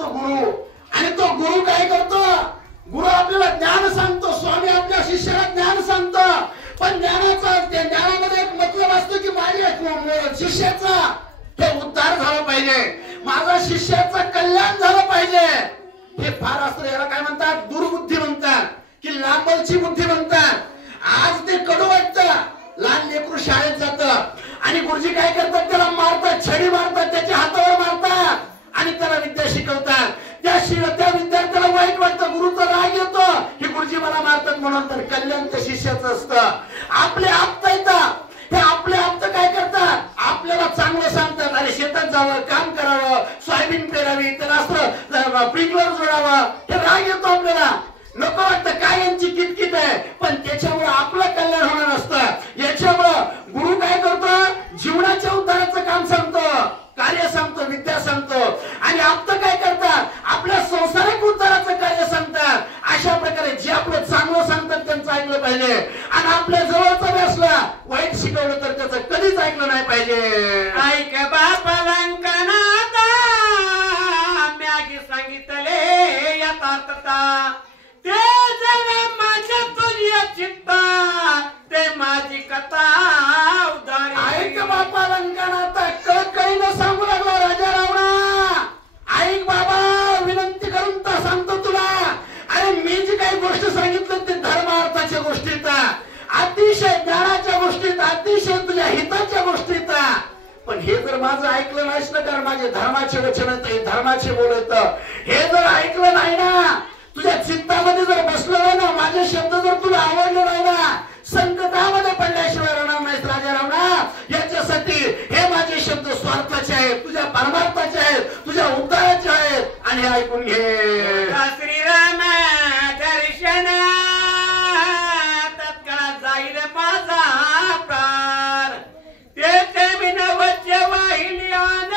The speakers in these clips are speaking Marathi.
असतो गुरु. आणि तो गुरु काय करतो? गुरु आपल्याला ज्ञान सांगतो, स्वामी आपल्या शिष्याला ज्ञान सांगतो. पण ज्ञानामध्ये एक मतलब असतो की माझ्या शिष्याचा हे उद्धार झाला पाहिजे, माझा शिष्याचं कल्याण झालं पाहिजे. हे फार असतं. याला काय म्हणतात? दुर्बुद्धी म्हणतात की लांबलची बुद्धी म्हणतात. आज ते कडू वाटतं. लहान लेकरू शाळेत जातं आणि गुरुजी काय करतात? त्याला मारतात, छडी मारतात, त्याच्या हातावर मारतात आणि त्याला विद्या शिकवतात. त्या विद्यार्थ्याला वाईट वाटतं, गुरुचा राग येतो की गुरुजी मला मारतात म्हणून. तर कल्याण त्या शिष्याचं असतं. आपले आप्त येतात, हे आपले आप्त काय करतात? आपल्याला चांगलं सांगतात. अरे शेतात जावं, काम करावं, सोयाबीन पेरावी, तर असं स्प्रिंकलर जोडावं. हे राग येतो आपल्याला, नको वाटतं. काय यांची किटकिट आहे. पण त्याच्यामुळे आपलं कल्याण होणार नसतं. याच्यामुळं गुरु काय करतो? जीवनाच्या उद्धाराचं काम सांगतो, कार्य सांगतो, विद्या सांगतो. आणि आप्त काय करतात? आपल्या संसारिक उद्धाराचं कार्य सांगतात. अशा प्रकारे जे आपलं चांगलं सांगतात त्यांचं ऐकलं पाहिजे. आणि आपल्या जवळचं असला वाईट शिकवलं तर त्याचं कधीच ऐकलं नाही पाहिजे. ऐक बापा लंकनाता म्यागी सांगितले यथार्थता, ते जण माझ्या तुझ्या चित्ता, ते माझी कथा उदारी. ऐक बापा लंकनाता, कळकळीनं सांगू लागला राजा रावणा. ऐक बाबा, विनंती करून तर सांगतो तुला. अरे मी जी काही गोष्ट सांगितलं ते धर्मार्थाच्या गोष्टीत, अतिशय ज्ञानाच्या गोष्टीत, अतिशय तुझ्या हिताच्या गोष्टीत. पण हे जर माझं ऐकलं नाहीस ना, कारण माझे धर्माचे वचन धर्माचे बोलत, हे जर ऐकलं नाही ना, तुझ्या चित्तामध्ये जर बसलं नाही ना, माझे शब्द जर तुला आवडले नाही ना, संकटामध्ये पडल्याशिवाय राहणार नाहीस राजा रावणा. याच्यासाठी हे माझे शब्द स्वार्थाचे आहेत, तुझ्या परमार्थाचे आहेत, तुझ्या उद्धाराचे आहेत. आणि हे ऐकून घे. श्रीराम दर्शन तत्काळ जाईल माझा प्राण, ते विनवच्य वाहिली आन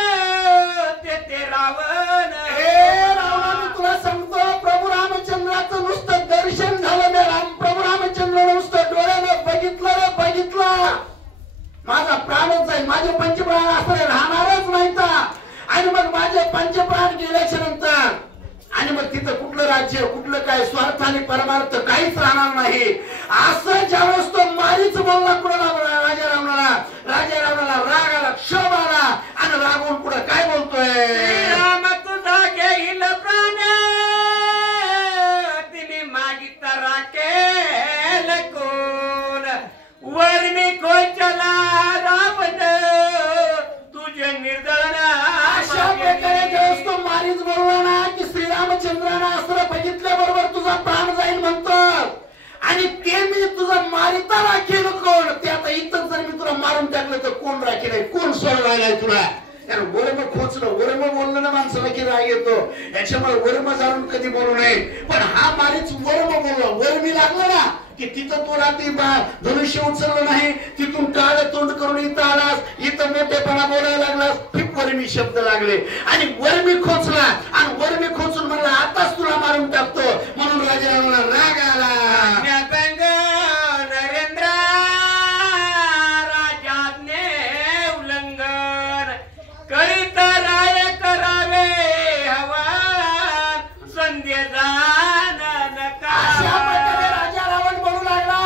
ते रावण. हे रावणा, मी तुला सांगतो, प्रभू रामचंद्राचं नुसतं दर्शन झालं नाही. प्रभू रामचंद्र नुसतं डोळ्यानं बघितलं माझा प्राणच जाईल, माझे पंचप्राण असं राहणारच नाही. आणि मग माझे पंचप्राण गेल्याच्या नंतर आणि मग तिथं कुठलं राज्य, कुठलं काय स्वार्थ आणि परमार्थ काहीच राहणार नाही. असं ज्यावेळेस तो मारीच बोलला कुणाला? राजा रावणाला राग आला, क्षोभ आला. आणि रागवून पुढे काय बोलतोय? राम तुझा घेईल प्राण, तिने मागितला राखेल कोण, वर मी कोचला रावण तुझे निर्दळ. अशा प्रकारे ज्यावेळेस तो मारीच बोलला ना की श्रीरामचंद्रानं अस्त्र बघितल्याबरोबर तुझा प्राण जाईल म्हणतो. आणि ते मी तुझं मारिता राखेल कोण? ते आता इथं जर मी तुला मारून टाकलं तर कोण राखेल? कोण सोडवायला तुला? कारण वर्म खोचलं, वर्म बोललं ना माणसाला की राग येतो. याच्यामुळे वर्म जाणून कधी बोलू नये. पण हा मारीच वर्म बोलला, वर्मी लागलं ना की तिथं तुला ती धनुष्य उचललं नाही, तिथून काळ तोंड करून इथं आलास, इथं मोठेपणा बोलायला लागलास, वर्मी शब्द लागले. आणि वर्मी खोचला आणि वर्मी खोचून म्हणला आताच तुला मारून टाकतो. म्हणून राजा रावणाला राग आला. नरेंद्र राजाज्ञे उल्लंघन करीत राय करावे हवा, संध्या जाण नका. अशा प्रकारे राजा रावण बोलू लागला.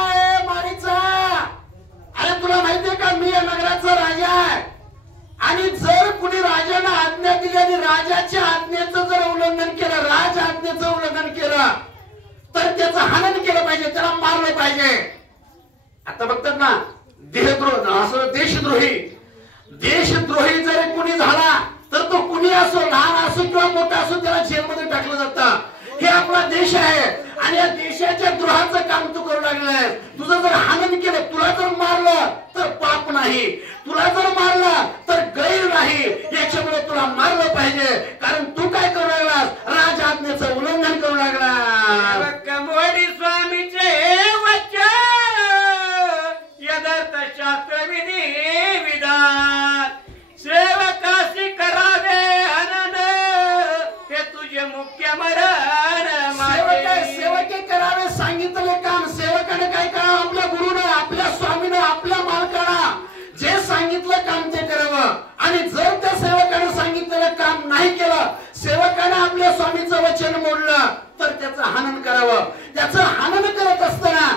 मारीचा, अरे तुला माहितीये का मी या नगराचा राजा आहे. आणि जर कुणी राजाने आज्ञा दिली आणि राजाच्या आज्ञेचं जर उल्लंघन केलं, राज आज्ञेचं उल्लंघन केलं तर त्याचं हनन केलं पाहिजे, त्याला मारलं पाहिजे. आता बघतात ना देशद्रोह, असं देशद्रोही जर कुणी झाला तर तो कुणी असो, लहान असो किंवा मोठा असो, त्याला जेलमध्ये टाकलं जातं. हे आपला देश आहे आणि या देशाच्या द्रोहाचं काम तू करू लागलाय. तुझं जर हनन केलं, तुला जर मारलं तर पाप नाही, तुला जर मारलं तर गैर नाही. याच्यामुळे तुला मारलं पाहिजे, कारण तू काय करू लागलास? राज आज्ञेचं उल्लंघन करू लागला. मोडी स्वामीचे वचन यदार्थ शास्त्र विधी विधान, सेवकाशी करावे हनन, हे तुझे मुख्य मरण. सेवके करावे सांगितले काम. सेवकाने काय करावं? आपल्या गुरुनं, आपल्या स्वामीनं, आपल्या मालकानं जे सांगितलं काम ते करावं. आणि जर त्या सेवकाने सांगितलेलं काम नाही केलं, सेवकानं आपल्या स्वामीचं वचन मोडलं तर त्याचं हनन करावं. त्याचं हनन करत असताना